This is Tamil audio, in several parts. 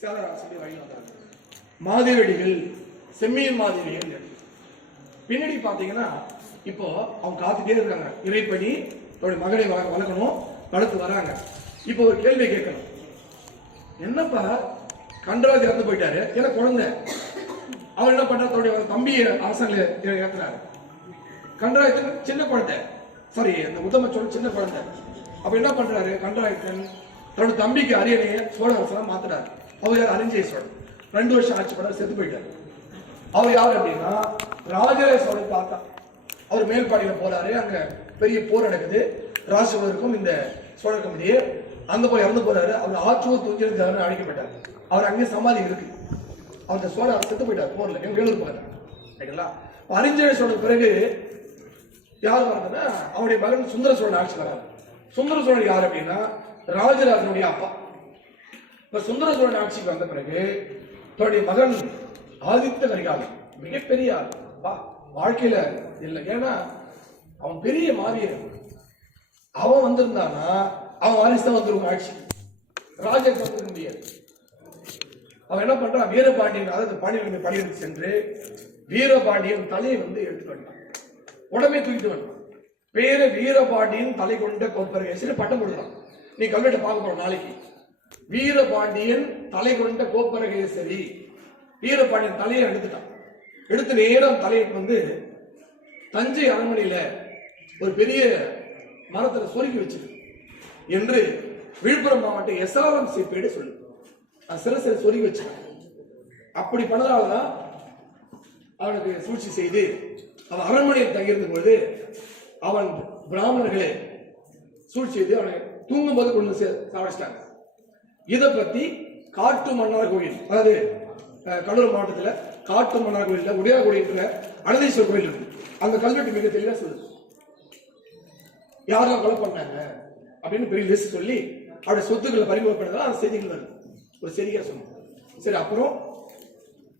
சொல்லி வாங்கி வந்தாங்க. மாதேவடிகள் செம்மியன் மாதேவிகள். பின்னாடி பாத்தீங்கன்னா இப்போ அவங்க காத்துட்டே இருக்காங்க, இறைப்பணி தன்னுடைய மகனை வளர்க்கணும், வளர்த்து வராங்க. இப்போ ஒரு கேள்வி கேட்கணும், என்னப்பா கண்டராஜ் இறந்து போயிட்டாரு, ஏன்னா குழந்தை, அவர் என்ன பண்றாரு, தன்னுடைய தம்பியை அரசாங்க ஏற்றுறாரு. கண்டராஜன் சின்ன குழந்தை, சாரி அந்த உத்தம சோழன் சின்ன குழந்தை. அப்ப என்ன பண்றாரு கண்டராஜன், தன்னுடைய தம்பிக்கு அரியணையை சோழ அரசனா மாத்துறாரு. அவர் யார், அரிஞ்சய சோழன். 2 வருஷம் ஆட்சி பண்ண செத்து போயிட்டாரு. அவர் யார் அப்படின்னா ராஜராஜ சோழன் தாத்தா. அவர் மேல்பாடியில போறாரு, அங்க பெரிய போர் நடக்குது ராஜசோழருக்கும் இந்த சோழர் கம்பெனியே. அந்த போய் இறந்து போறாரு. அவர் ஆற்றூர் தூக்கிட்டு அழைக்கப்பட்டார். அவர் அங்கே சமாதி இருக்கு. அந்த சோழர் செத்து போயிட்டார் போர்ல, வேலூர் போறாரு. ரைட்டுங்களா? அரிஞ்சய சோழனுக்கு பிறகு யார் வர்றதுன்னா அவருடைய மகன் சுந்தர சோழன் ஆட்சி வராரு. சுந்தர சோழன் யார் அப்படின்னா ராஜராஜனுடைய அப்பா. இப்ப சுந்தர சோழன் ஆட்சிக்கு வந்த பிறகு தன்னுடைய மகன் ஆதித்த கரிகாலன் மிகப்பெரிய வாழ்க்கையில இல்லை, ஏன்னா அவன் பெரிய மாவீரன். அவன் வந்திருந்தானா அவன் வாரிசு வந்துருக்கும் ஆட்சி, ராஜாக்கு வந்துருக்க முடியாது. அவன் என்ன பண்றான், வீரபாண்டியன், அதாவது பாண்டியன் படையெடுத்து சென்று வீரபாண்டியன் தலையை எடுத்துட்டு வந்தான், உடம்பே தூக்கிட்டு வந்தான். பேரு வீரபாண்டியன் தலை கொண்ட கோப்பரகேசரி பட்டம் கொடுத்தான். நீ கல்வெட்டை பார்க்க போற நாளைக்கு, வீரபாண்டியன் தலை கொண்ட கோப்பரகேசரி. வீரபாண்டியன் தலையை எடுத்துட்டான். எடுத்து நேரம் தலையை தஞ்சை அரண்மனையில ஒரு பெரிய மரத்துல சொருக்கி வச்சிருக்கு என்று விழுப்புரம் மாவட்ட எஸ்ஆர்எம் சீப்பேடு சொல்லு. சிறசில சொருகி வச்சான். அப்படி பண்ணதாலதான் அவனுக்கு சூழ்ச்சி செய்து அவன் அரண்மனையில் தங்கியிருந்த பொழுது அவன் பிராமணர்களை சூழ்ச்சி செய்து அவனை தூங்கும் போது கொண்டு சாவடிச்சிட்டாங்க. இதை பத்தி காட்டு மன்னார் கோயில், அதாவது கடலூர் மாவட்டத்தில் காட்டு மன்னார் கோயில் உடையார்குடி என்ற அனதீஸ்வரர் கோயில் இருக்கு. அந்த கல்வெட்டு மிக தெளிவா சொல்லுது யாரெல்லாம் கொலை பண்ணாங்க அப்படின்னு பெரிய லிஸ்ட் சொல்லி அவருடைய சொத்துக்களை பறிமுதல் அந்த செய்திகள் வருது. ஒரு செய்தியா சொன்னோம். சரி, அப்புறம்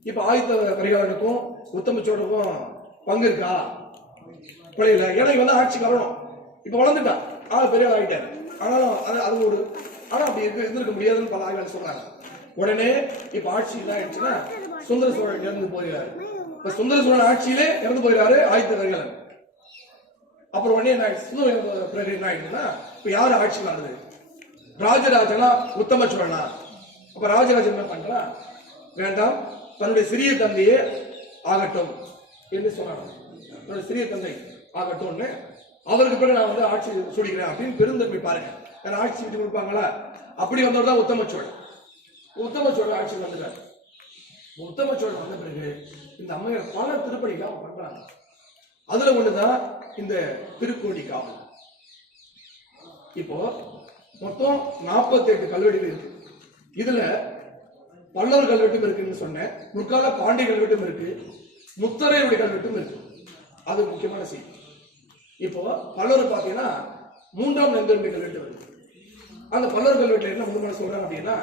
இப்ப ஆதித்த கரிகாலனுக்கும் உத்தம சோழனுக்கும் பங்கு இருக்கா? கொலையில. ஏன்னா இவன் தான் ஆட்சிக்கு வரணும். இப்ப வளர்ந்துட்டான், பெரிய ஆகிட்டாரு. ஆனாலும் அது ஒரு அப்படி இருந்திருக்க முடியாதுன்னு பல ஆய்வாளர் சொல்றாங்க. உடனே இப்ப ஆட்சி என்ன ஆயிடுச்சுன்னா சுந்தர சோழன் இறந்து போகிறாரு. இப்ப சுந்தர சோழன் ஆட்சியிலே இறந்து போகிறாரு ஆதித்த கரிகாலன். அப்புறம் உடனே என்ன ஆயிடுச்சு, பிறகு என்ன ஆயிடுச்சுன்னா இப்ப யாரு ஆட்சி வர்றது, ராஜராஜனா உத்தம சோழனா? அப்ப ராஜராஜன் என்ன பண்றா, வேண்டாம் தன்னுடைய சிறிய தந்தையே ஆகட்டும் என்று சொன்னாங்க. தன்னுடைய சிறிய தந்தை ஆகட்டும்னு, அவருக்கு பிறகு நான் ஆட்சி சொல்லிக்கிறேன் அப்படின்னு பெருந்தன்மை பாருங்க. ஆட்சி விட்டு கொடுப்பாங்களா? அப்படி வந்தவர் தான் உத்தம சோழன். உத்தம சோழன் ஆட்சி வந்துட்டார். உத்தம சோழன் வந்த பிறகு இந்த அம்மையார் பல திருப்பணிகள் அவங்க பண்றாங்க. அதுல ஒண்ணுதான் இந்த திருக்கோடி காவல். இப்போ மொத்தம் 48 கல்வெட்டுகள் இருக்கு. இதுல பல்லவர் கல்வெட்டும் இருக்குன்னு சொன்னேன், முற்கால பாண்டிய கல்வெட்டும் இருக்கு, முத்தரையுடைய கல்வெட்டும் இருக்கு. அது முக்கியமான செய்தி. இப்போ பல்லவர் பாத்தீங்கன்னா 3ஆம் நெடுந்தொடர் கல்வெட்டு வருது. அந்த பல்லவர் கல்வெட்டுல என்ன முழுமையான சொல்றாங்க அப்படின்னா,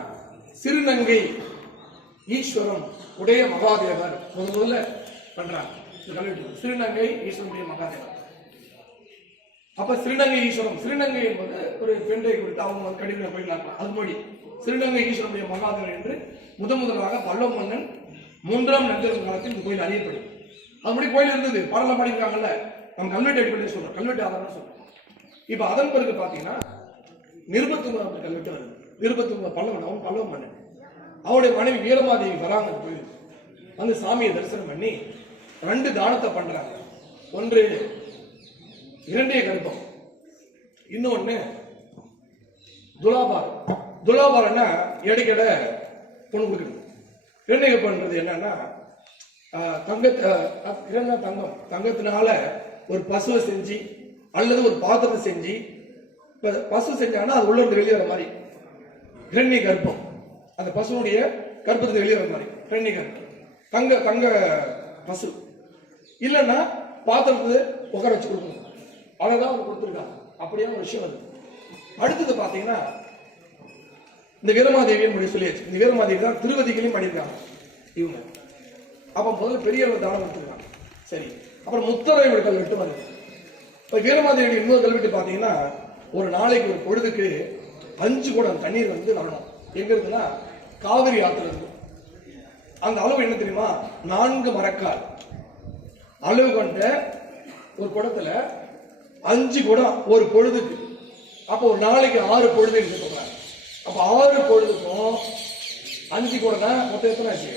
சிறுநங்கை ஈஸ்வரம் உடைய மகாதேவர் முதல்ல பண்றாங்க இந்த கல்வெட்டு. சிறுநங்கை ஈஸ்வரனுடைய மகாதேவர். அப்ப சிறுநங்கை ஈஸ்வரம், சிறுநங்கை என்பது ஒரு பெண்ணை குறித்து அவங்க கடிதம் போயிடலாம். அது மொழி சிறுநங்கை ஈஸ்வரனுடைய மகாதேவர் என்று முதலாக பல்லவ மன்னன் 3ஆம் நெடுந்தொடர் காலத்தில் இந்த கோயில் அறியப்படும். அதுபடி கோயில் இருந்தது, பாடலாம் பாடிருக்காங்கல்ல, நம்ம கல்வெட்டு அடிப்படையில் சொல்றோம், கல்வெட்டு ஆதாரம் சொல்றோம். இப்ப அதன் பிறகு பாத்தீங்கன்னா நிருபத்துவ கல்வெட்டு வருது. நிருபத்துவ பல்லவ மன்னன், அவருடைய மனைவி வீரமாதேவி வராங்க கோயில். வந்து சாமியை தரிசனம் பண்ணி 2 தானத்தை பண்றாங்க. ஒன்று இரண்டிய கர்ப்பம், இன்னொன்னு துலாபாரம். துலாபாரம்னா எடைக்கட பொண்ணு கொடுக்குறது. இரண்டிய கர்ப்பம்ன்றது என்னன்னா தங்கத்தினால ஒரு பசுவை செஞ்சு அல்லது ஒரு பாத்திரத்தை செஞ்சு, பசு செஞ்சாங்கன்னா அது உள்ள இருந்து வெளியே வர மாதிரி இரண்டிய கர்ப்பம். அந்த பசுனுடைய கர்ப்பத்துக்கு வெளியே வர மாதிரி இரண்டிய கர்ப்பம். தங்க பசு இல்லைன்னா பாத்திரத்தை உட்கார வச்சு கொடுக்கணும். அதைதான் அவங்க கொடுத்துருக்காங்க. அப்படியான ஒரு விஷயம் அது. அடுத்தது பாத்தீங்கன்னா இந்த வீரமாதேவியை சொல்லியாச்சு. இந்த வீரமாதேவி தான் திருவதிகளையும் பண்ணியிருக்காங்க இவங்க. அப்ப முதல்ல பெரிய தானம் கொடுத்துருக்காங்க. சரி, அப்புறம் முத்தரையுடைய கல்வெட்டு வருது. இப்ப வீரமாதேவியுடைய இன்னொரு கல்வெட்டு பாத்தீங்கன்னா ஒரு நாளைக்கு ஒரு பொழுதுக்கு 5 குடம் தண்ணீர் வரணும். எங்க இருக்குன்னா காவிரி ஆத்துல இருக்கும். அந்த அளவு என்ன தெரியுமா? 4 மரக்கால் அளவு கொண்ட ஒரு குடத்துல 5 குடம் ஒரு பொழுதுக்கு. அப்ப ஒரு நாளைக்கு 6 பொழுது சொல்றாங்க. அப்ப 6 பொழுதுக்கும் 5 குடம் தான் மொத்தம் எத்தனை ஆச்சு?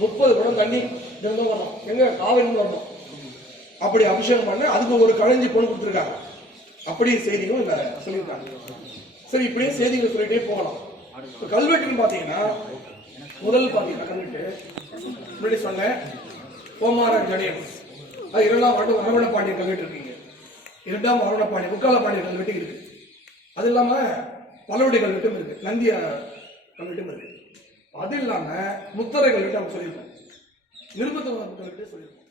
30 குடம் தண்ணி தினமும் வரணும். எங்க? காவிரின்னு வரணும். அப்படி அபிஷேகம் பண்ண அதுக்கு ஒரு களைஞ்சி பொண்ணு கொடுத்துருக்காங்க. அப்படி செய்திகளும் இல்ல சொல்லியிருக்காங்க. சரி, இப்படியே செய்திகள் சொல்லிட்டே போகலாம். கல்வெட்டுன்னு பாத்தீங்கன்னா முதல் பாத்தீங்கன்னா கல்வெட்டு முன்னாடி சொன்ன கோமாரன் ஜடையம், அது 2ஆம் அரவண பாண்டியன் கல்வெட்டு இருக்கீங்க. 2ஆம் அரவண பாண்டியன், முக்கால பாண்டியன் கல்வெட்டு இருக்கு. அது இல்லாம பல்லவடி கல்வெட்டும் இருக்கு, நந்திய கல்வெட்டும் இருக்கு. அது இல்லாம முத்தரை கல்வெட்டு அவங்க சொல்லியிருக்காங்க, நிருபத்த கல்வெட்டு சொல்லியிருக்காங்க.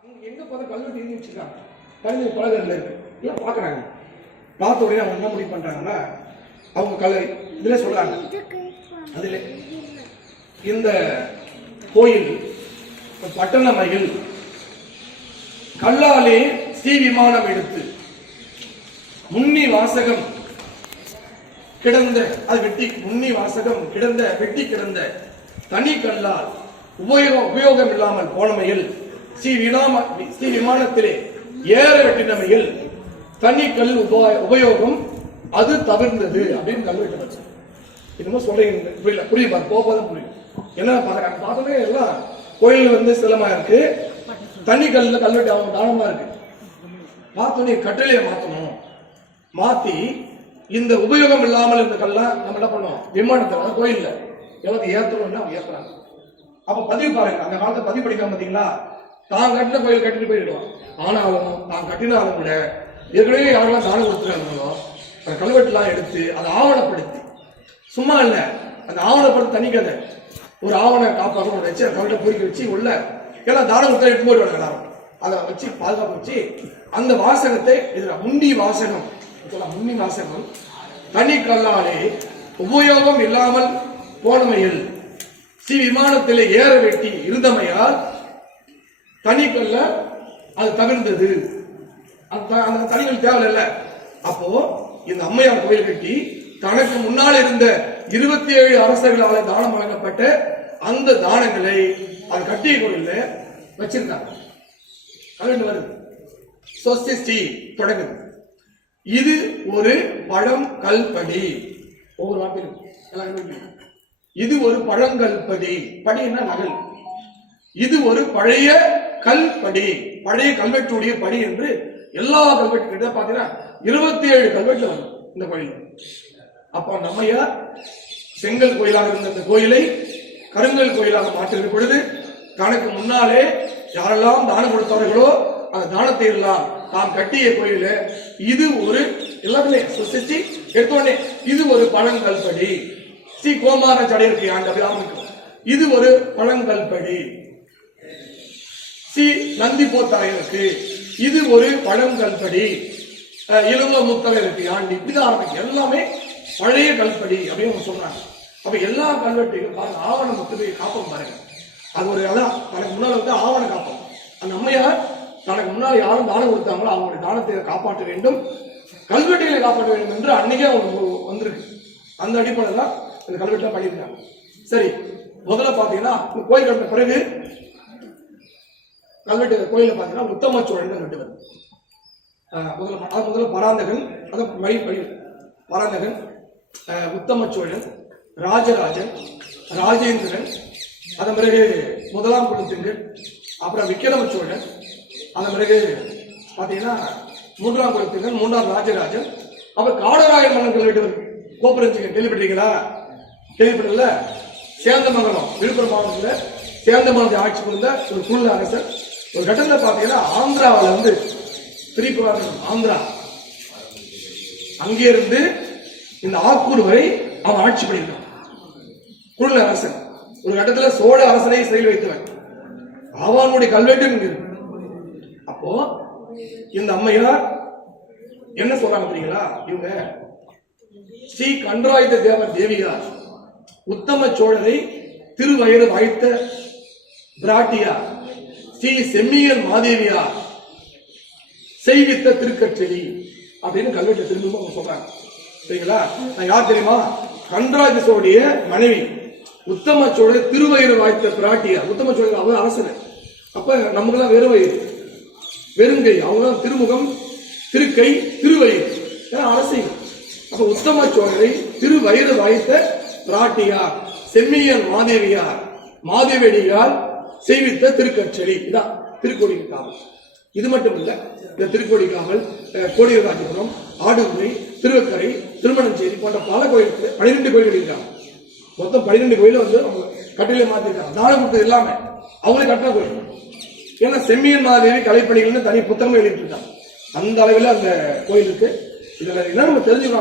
அங்க எங்க பார்த்த கல்வெட்டு எழுதி வச்சிருக்காங்க, கல்வி பலகரில் இருக்கு. எல்லாம் பாக்குறாங்க. பார்த்த உடனே அவங்க என்ன முடிவு பண்றாங்கன்னா, அவங்க கலை இதுல சொல்றாங்க, அதுல இந்த கோயில் பட்டணமயில் கல்லாலே ஸ்ரீ விமானம் எடுத்து முன்னி வாசகம் கிடந்த, அது வெட்டி முன்னி வாசகம் கிடந்த வெட்டி கிடந்த தனி கல்லால் உபயோகம் இல்லாமல் போனமையில் ஸ்ரீ விமானத்திலே ஏற வெட்டினமையில் தனி கல் உபயோகம் அது தவிர்ந்தது அப்படின்னு கல்வெட்டு வச்சு. இன்னமும் சொல்றீங்க புரியல? புரியுமா? போகாதான் புரியும். என்ன பாக்குறாங்க? பார்த்தோமே எல்லாம் கோயில் வந்து சிலமா இருக்கு, தனி கல்ல கல்வெட்டு அவங்க தானமா இருக்கு. பார்த்தோன்னே கட்டளையை மாத்தணும், மாத்தி இந்த உபயோகம் இல்லாமல் இந்த கல்லாம் நம்ம என்ன பண்ணோம், விமானத்தில் கோயில்ல எவ்வளவு ஏற்றணும்னா அவங்க ஏற்றுறாங்க. அப்ப பதிவு பாருங்க, அந்த காலத்தை பதிவு படிக்காம பாத்தீங்களா, தான் கட்டின கோயில் கட்டிட்டு போயிடுவோம். ஆனாலும் தான் கட்டினாலும் கூட ஏற்கனவே யாரெல்லாம் தானம் கொடுத்துருக்காங்களோ அந்த கல்வெட்டுலாம் எடுத்து அதை ஆவணப்படுத்தி, சும்மா இல்ல அந்த ஆவணப்படுத்தி தனி கதை ஒரு ஆவண காப்பாக வச்சு அந்த கல்வெட்டை பொறிக்க வச்சு உள்ள எல்லாம் தானம் கொடுத்தா எடுத்து போயிடுவாங்க. எல்லாரும் அதை வச்சு பாதுகாப்பு வச்சு அந்த வாசகத்தை இதுல முன்னி வாசகம், முன்னி வாசகம் தனி கல்லாலே உபயோகம் இல்லாமல் போனமையில் ஸ்ரீ விமானத்திலே ஏற வெட்டி இருந்தமையால் தனி கல்ல அது தவிர்ந்தது. அந்த தனிகள் தேவையில்லை. அப்போ இந்த அம்மையார் கோயில் கட்டி தனக்கு முன்னால் இருந்த 27 அரசர்களால் தானம் வழங்கப்பட்ட அந்த தானங்களை அது கட்டிய கோயில்ல வச்சிருக்காங்க. வருது சொசைட்டி தொடங்குது. இது ஒரு பழம் கல்படி. ஒவ்வொரு வார்த்தையும் இது ஒரு பழங்கல்படி. படின்னா நகல். இது ஒரு பழைய கல்படி, பழைய கல்வெட்டுடைய படி என்று எல்லா கல்வெட்டு பாத்தீங்கன்னா 27 கல்வெட்டு வரும் இந்த கோயில். அப்ப நம்மையா செங்கல் கோயிலாக இருந்த இந்த கோயிலை கருங்கல் கோயிலாக மாற்றிருக்க பொழுது தனக்கு முன்னாலே யாரெல்லாம் தானம் கொடுத்தார்களோ அந்த தானத்தை எல்லாம் தாம் கட்டிய கோயில இது ஒரு எல்லாருமே சுசிச்சு எடுத்தோடனே இது ஒரு பழங்கல்படி. ஸ்ரீ கோமார சடையருக்கு ஆண்டு ஆரம்பிக்கும். இது ஒரு பழங்கல்படி. ஸ்ரீ நந்தி போத்தாயருக்கு இது ஒரு பழங்கல்படி. இளங்க முத்தகருக்கு ஆண்டி இப்படிதான் ஆரம்பிக்கும். எல்லாமே பழைய கல்படி அப்படின்னு சொல்றாங்க. அப்ப எல்லா கல்வெட்டையும் பாருங்க, ஆவண முத்திரையை காப்பம் பாருங்க. அது ஒரு அதான் தனக்கு முன்னால் வந்து ஆவண காப்பம். அந்த அம்மையார் தனக்கு முன்னால் யாரும் தானம் கொடுத்தாங்களோ அவங்களுடைய தானத்தை காப்பாற்ற வேண்டும், கல்வெட்டுகளை காப்பாற்ற வேண்டும் என்று அன்னைக்கே அவங்க வந்திருக்கு. அந்த அடிப்படையில் தான் இந்த கல்வெட்டுலாம் பண்ணியிருக்காங்க. சரி, முதல்ல பாத்தீங்கன்னா கோயில் கட்டின பிறகு கல்வெட்டு கோயில பாத்தீங்கன்னா உத்தம சோழன் கட்டுவது. முதல்ல பராந்தகன், பராந்தகன், உத்தம சோழன், ராஜராஜன், ராஜேந்திரன், அதன் பிறகு முதலாம் குலத்திங்கள், அப்புறம் விக்கிரம சோழன், அதன் பிறகு பாத்தீங்கன்னா 3ஆம் குலத்திங்கள், 3ஆம் ராஜராஜன், அப்புறம் காடராயன் மன்னன் கல்வெட்டு கோபுரஞ்சிங்க. கேள்விப்பட்டீங்களா? கேள்விப்பட்டல. சேந்தமங்கலம், விழுப்புரம் மாவட்டத்தில் சேந்தமங்கலத்தை ஆட்சி புரிந்த ஒரு குள்ள அரசர். ஒரு கட்டத்தில் பாத்தீங்கன்னா ஆந்திராவில் வந்து திரிபுரா, ஆந்திரா, அங்கே இருந்து இந்த ஆக்கூர் வரை அவன் ஆட்சி பண்ணியிருக்கான். குள்ள அரசன் ஒரு கட்டத்தில் சோழ அரசனை செயல் வைத்தவன். அவனுடைய கல்வெட்டு இருக்கு. அப்போ இந்த அம்மையார் என்ன சொல்றாங்க தெரியுங்களா? இவங்க ஸ்ரீ கண்டராயுத தேவர் தேவியார் உத்தம சோழரை திருவயது வாய்த்த பிராட்டியார் ஸ்ரீ செம்மியல் மாதேவியார் செய்வித்த திருக்கச்செலி அப்படின்னு கல்வெட்டு திரும்ப சொல்றாங்க. சரிங்களா? நான் யார் தெரியுமா? கண்டராயுத சோழருடைய மனைவி உத்தம சோழர் திருவயிறு வாய்த்த பிராட்டியார். உத்தம சோழர் அவர் அரசர். அப்ப நமக்குலாம் வெறும் வயிறு, வெறுங்கை. அவங்க திருமுகம், திருக்கை, திருவயிறு அரசியல். அப்ப உத்தம சோழரை திருவயிறு வாய்த்த பிராட்டியார் செம்மியன் மாதேவியார் மாதேவடியால் செய்வித்த திருக்கற்றளி. இதான் திருக்கோடிக்கு காவல். இது மட்டும் இல்ல, இந்த திருக்கோடி காவல், கோடியராஜபுரம், ஆடுதுறை, திருவக்கரை, திருமணஞ்சேரி போன்ற பல கோயிலுக்கு 12 கோயில்கள் இருக்காங்க. மொத்தம் 12 கோயில வந்து அவங்க கட்டில மாத்திருக்காங்க. தானம் கொடுத்தது எல்லாமே அவங்களுக்கு கட்டின கோயில். ஏன்னா செம்மியன் மாதேவி கலைப்பணிகள்னு தனி புத்தகம் எழுதிட்டு இருக்காங்க. அந்த அளவில் அந்த கோயிலுக்கு இதுல என்ன நம்ம தெரிஞ்சுக்கணும்.